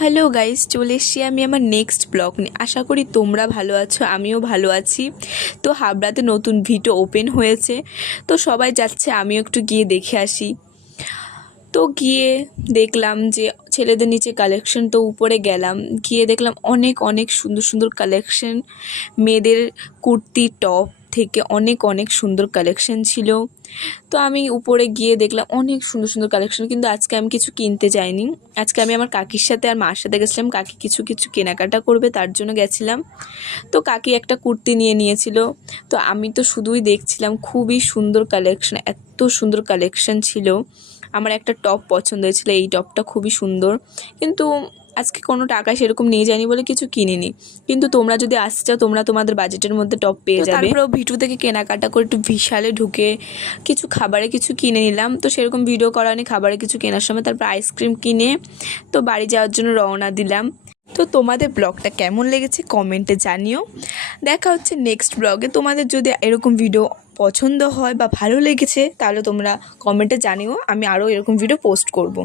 Hello guys, চলে এসেছি আমি আমার নেক্সট ব্লগ নিয়ে। আশা করি তোমরা ভালো আছো, আমিও ভালো আছি। তো হাবড়াতে নতুন ভিটো ওপেন হয়েছে, তো সবাই যাচ্ছে, আমিও একটু গিয়ে দেখে আসি। তো গিয়ে দেখলাম যে ছেলেদের নিচে কালেকশন, তো উপরে গেলাম, গিয়ে দেখলাম অনেক অনেক সুন্দর সুন্দর কালেকশন। মেয়েদের কুর্তি টপ থেকে অনেক অনেক সুন্দর কালেকশন ছিল। তো আমি উপরে গিয়ে দেখলাম অনেক সুন্দর সুন্দর কালেকশন, কিন্তু আজকে আমি কিছু কিনতে যাইনি। আজকে আমি আমার কাকির সাথে আর মার সাথে গেছিলাম, কাকি কিছু কিছু কেনাকাটা করবে তার জন্য গেছিলাম। তো কাকি একটা কুর্তি নিয়েছিল, তো আমি তো শুধুই দেখছিলাম, খুবই সুন্দর কালেকশন, এত সুন্দর কালেকশন ছিল। আমার একটা টপ পছন্দ হয়েছিল, এই টপটা খুবই সুন্দর, কিন্তু আজকে কোনো টাকা সেরকম নিয়ে যায়নি বলে কিছু কিনিনি। কিন্তু তোমরা যদি আসতে চাও, তোমরা তোমাদের বাজেটের মধ্যে টপ পেয়ে যাবে। তারপরেও ভিটু থেকে কেনাকাটা করে একটু বিশালে ঢুকে কিছু খাবারে কিছু কিনে নিলাম। তো সেরকম ভিডিও করা হয়নি খাবারে কিছু কেনার সময়। তারপর আইসক্রিম কিনে তো বাড়ি যাওয়ার জন্য রওনা দিলাম। তো তোমাদের ব্লগটা কেমন লেগেছে কমেন্টে জানিও। দেখা হচ্ছে নেক্সট ব্লগে। তোমাদের যদি এরকম ভিডিও পছন্দ হয় বা ভালো লেগেছে, তাহলে তোমরা কমেন্টে জানিও, আমি আরও এরকম ভিডিও পোস্ট করব।